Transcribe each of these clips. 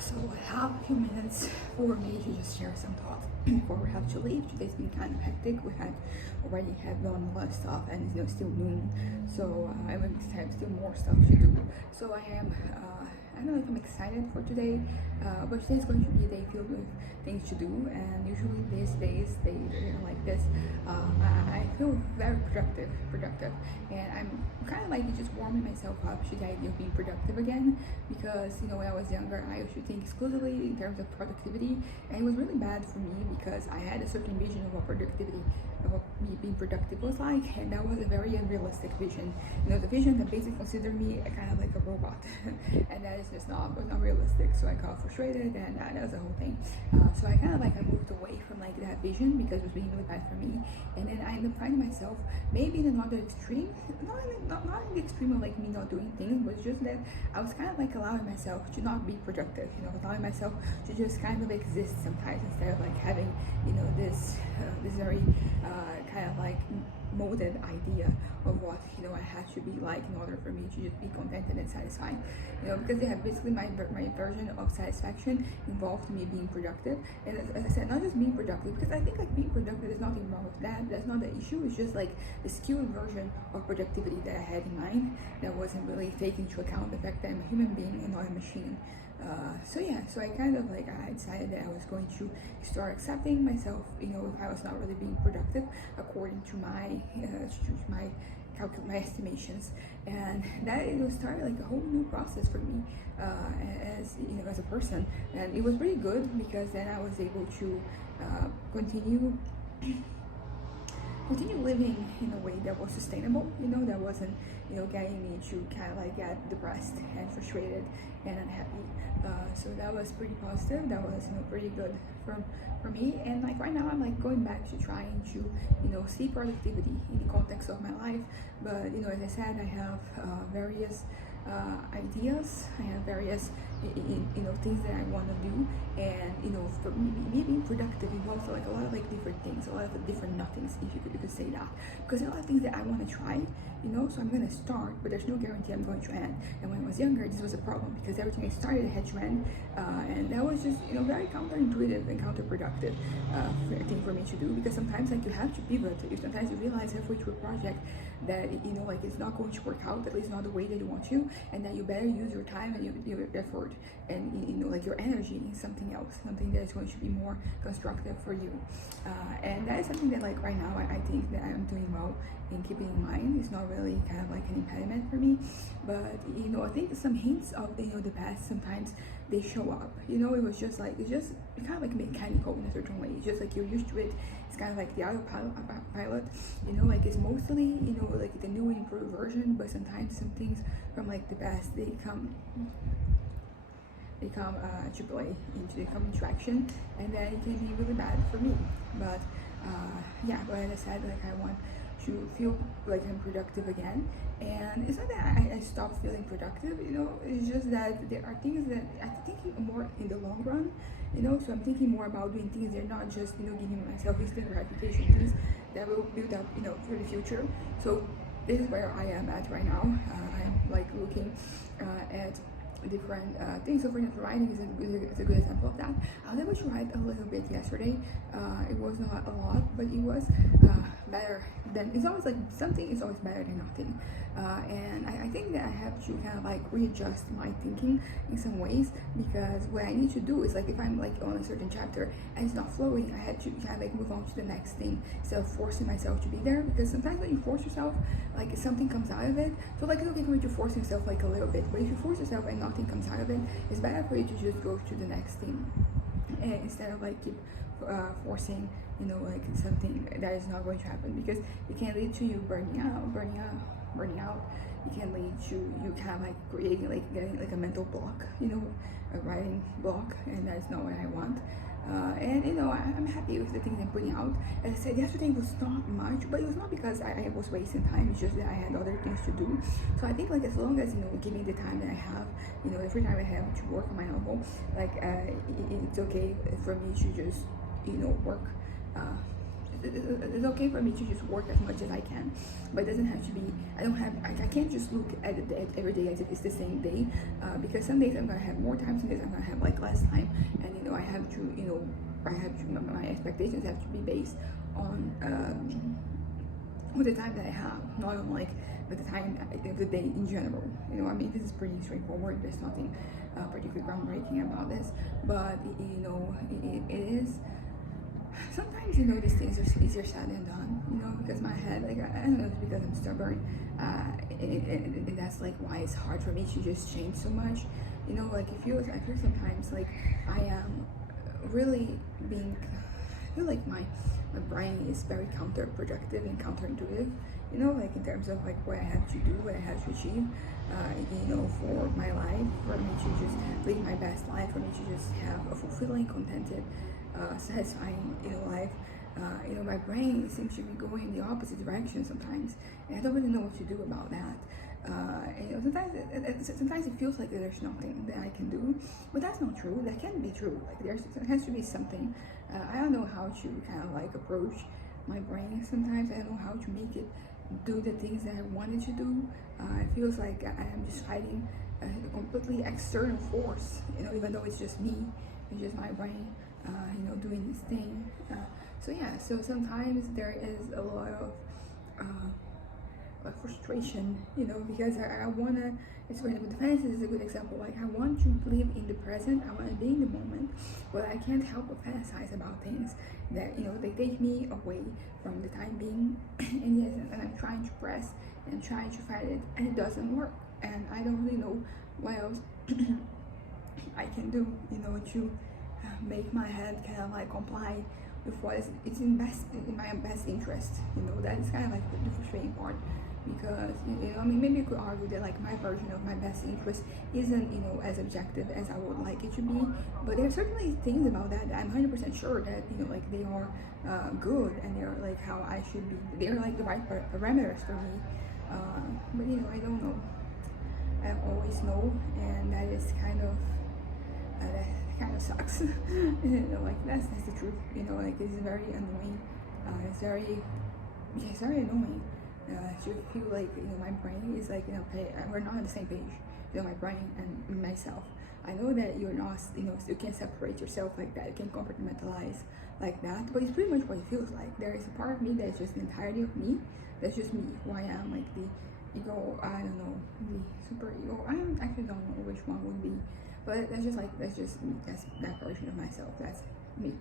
So I have a few minutes for me to just share some thoughts before we have to leave. Today's been kind of hectic. We had already had done a lot of stuff and it's still noon. So I have still more stuff to do. So I don't know if I'm excited for today, but today's going to be a day filled with things to do. And usually these days, like this, I feel very productive. And I'm kind of like just warming myself up to the idea of being productive again, because when I was younger, I used to think exclusively in terms of productivity, and it was really bad for me because I had a certain vision of what productivity, of what me being productive was like, and that was a very unrealistic vision. The vision that basically considered me kind of like a robot, and that is just was not realistic. So I got frustrated, and that was the whole thing. So I kind of like I moved away from like that vision because it was being really bad for me, and then I ended up finding myself maybe in another extreme, not in the extreme of like me not doing things, but just that I was kind of like allowing myself to not be productive, allowing myself to just kind of exist sometimes instead of like having, this very kind of like molded idea of what I had to be like in order for me to just be contented and satisfied. Because basically my version of satisfaction involved me being productive, and as I said, not just being productive, because I think like being productive, there's nothing wrong with that. That's not the issue. It's just like the skewed version of productivity that I had in mind that wasn't really taking into account the fact that I'm a human being and not a machine. So I kind of like I decided that I was going to start accepting myself, if I was not really being productive according to my estimations, and that started like a whole new process for me as a person, and it was really good because then I was able to continue living in a way that was sustainable, that wasn't, getting me to kind of like get depressed and frustrated and unhappy. So that was pretty positive. That was, pretty good for me. And like right now, I'm like going back to trying to, see productivity in the context of my life. But, as I said, I have various ideas. I have various things that I want to do, and for me being productive involves like a lot of like different things, a lot of different nothings, if you could say that, because there are a lot of things that I want to try, so I'm gonna start, but there's no guarantee I'm going to end. And when I was younger, this was a problem because everything I started I had to end, and that was just very counterintuitive and counterproductive thing for me to do, because sometimes like you have to pivot. Sometimes you realize halfway through a project that like it's not going to work out, at least not the way that you want to, and that you better use your time and your effort and like your energy in something else, something that is going to be more constructive for you. And that is something that like right now I think that I'm doing well in keeping in mind. It's not really kind of like an impediment for me, but I think some hints of the past sometimes they show up. It was just like it's kind of like mechanical in a certain way. It's just like you're used to it. It's kind of like the autopilot, like it's mostly like the new improved version, but sometimes some things from like the past they come AAA into common traction, and then it can be really bad for me. But but as I said, like I want to feel like I'm productive again, and it's not that I stopped feeling productive, it's just that there are things that I'm thinking more in the long run, so I'm thinking more about doing things that are not just giving myself instant gratification, things that will build up for the future. So this is where I am at right now. I'm like looking at different things. So for instance, writing is a good example of that. I was able to write a little bit yesterday. It was not a lot, but it was better than, it's always like something is always better than nothing. And I think that I have to kind of like readjust my thinking in some ways, because what I need to do is like if I'm like on a certain chapter and it's not flowing, I had to kind of like move on to the next thing instead of forcing myself to be there, because sometimes when you force yourself, like something comes out of it. So like it's okay for you to force yourself like a little bit, but if you force yourself and nothing comes out of it, it's better for you to just go to the next thing, and instead of like keep forcing like something that is not going to happen, because it can lead to you burning out. It can lead to you kind of like creating like getting like a mental block, a writing block, and that's not what I want. And I'm happy with the things I'm putting out. As I said, yesterday was not much, but it was not because I was wasting time. It's just that I had other things to do. So I think like as long as giving the time that I have, every time I have to work on my novel, like it's okay for me to just work it's okay for me to just work as much as I can, but it doesn't have to be. I can't just look at it every day as if it's the same day, because some days I'm gonna have more time, some days I'm gonna have like less time, and I have to, my expectations have to be based on with the time that I have, not on like the time of the day in general. I mean, this is pretty straightforward. There's nothing particularly groundbreaking about this, but it is. Sometimes these things are easier said than done. Because my head, like, I don't know if it's because I'm stubborn, and that's like why it's hard for me to just change so much. Like I feel sometimes like I am really being. I feel like my brain is very counterproductive and counterintuitive, like in terms of like what I have to do, what I have to achieve, for my life, for me to just live my best life, for me to just have a fulfilling, contented, satisfying, life. My brain seems to be going in the opposite direction sometimes, and I don't really know what to do about that. Sometimes it feels like there's nothing that I can do, but that's not true. That can't be true. Like there has to be something. I don't know how to kind of like approach my brain sometimes. I don't know how to make it do the things that I wanted to do. It feels like I am just fighting a completely external force, even though it's just me, it's just my brain, doing this thing. So sometimes there is a lot of frustration, because I want to, it's when the fantasy is a good example. Like I want to live in the present, I want to be in the moment, but I can't help but fantasize about things that, they take me away from the time being. and I'm trying to press and trying to fight it, and it doesn't work, and I don't really know what else I can do, to make my head kind of like comply with what is in my best interest. That is kind of like the frustrating part, because maybe you could argue that like my version of my best interest isn't as objective as I would like it to be, but there are certainly things about that I'm 100% sure that like they are good, and they're like how I should be. They're like the right parameters for me, but I don't know. I don't always know, and that is kind of that kind of sucks. Like that's the truth. Like it's very annoying. It's very annoying. To feel like my brain is like we're not on the same page. My brain and myself. I know that you're not. You can't separate yourself like that. You can't compartmentalize like that. But it's pretty much what it feels like. There is a part of me that's just the entirety of me. That's just me. Who I am. Like the ego. I don't know. The super ego. I actually don't know which one would be. But that's just me. That's that version of myself. That's me.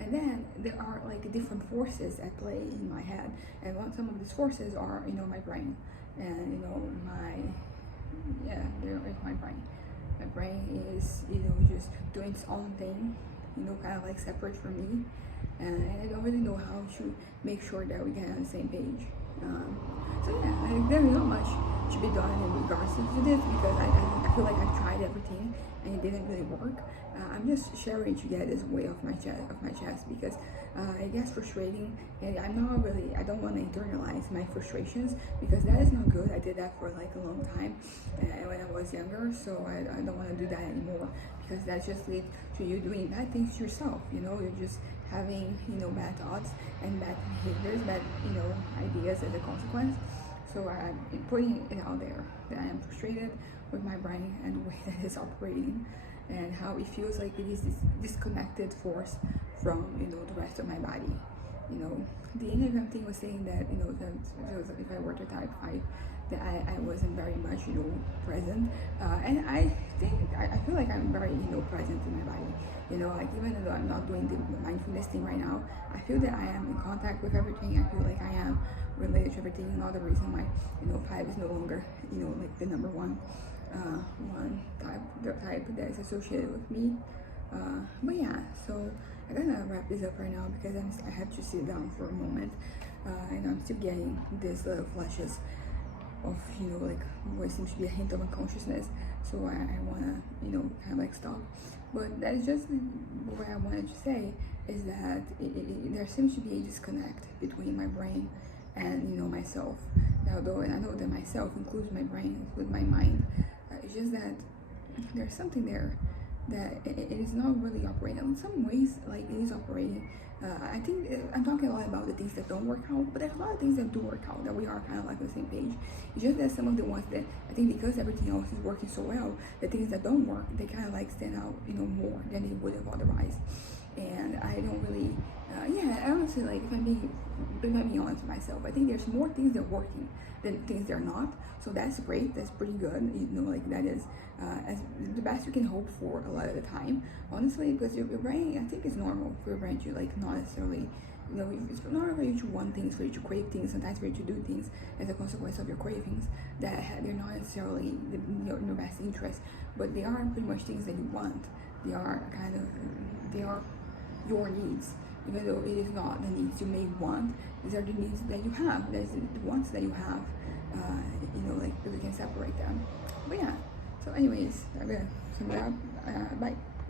And then there are like different forces at play in my head, and some of these forces are my brain, and they're like my brain. My brain is just doing its own thing, kind of like separate from me, and I don't really know how to make sure that we get on the same page. There's not much to be done in regards to this, because I feel like I've tried everything and it didn't really work. I'm just sharing to get this way off my chest, because it gets frustrating, and I don't want to internalize my frustrations, because that is not good. I did that for like a long time when I was younger, so I don't want to do that anymore, because that just leads to you doing bad things to yourself. You're just having bad thoughts and bad behaviors, bad ideas as a consequence. So I'm putting it out there that I am frustrated with my brain and the way that it's operating, and how it feels like it is this disconnected force from the rest of my body. The Enneagram thing was saying that if I were to type 5, that I wasn't very much present, and I feel like I'm very present in my body. Like even though I'm not doing the mindfulness thing right now, I feel that I am in contact with everything. I feel like I am related to everything. Another reason why 5 is no longer like the number one type that is associated with me. But yeah, so I'm gonna wrap this up right now, because I have to sit down for a moment, and I'm still getting these little flashes of like what seems to be a hint of unconsciousness. So I wanna kind of like stop. But that's just what I wanted to say, is that there seems to be a disconnect between my brain and myself. Although, and I know that myself includes my brain, includes my mind. It's just that there's something there that it is not really operating. In some ways, like it is operating. I think I'm talking a lot about the things that don't work out, but there's a lot of things that do work out, that we are kind of like on the same page. It's just that some of the ones that I think, because everything else is working so well, the things that don't work, they kind of like stand out, more than they would have otherwise. And I don't really, I honestly, like, if I'm being honest with myself, I think there's more things that are working than things that are not. So that's great. That's pretty good. Like that is as the best you can hope for a lot of the time, honestly, because your brain, I think it's normal for your brain to like not necessarily, it's not for you to want things, for you to crave things, sometimes for you to do things as a consequence of your cravings that they're not necessarily in your best interest, but they are pretty much things that you want. They are your needs, even though it is not the needs you may want. These are the needs that you have. There's the wants that you have. Like we can separate them. But yeah. So anyways, I'm gonna sum it up. Bye.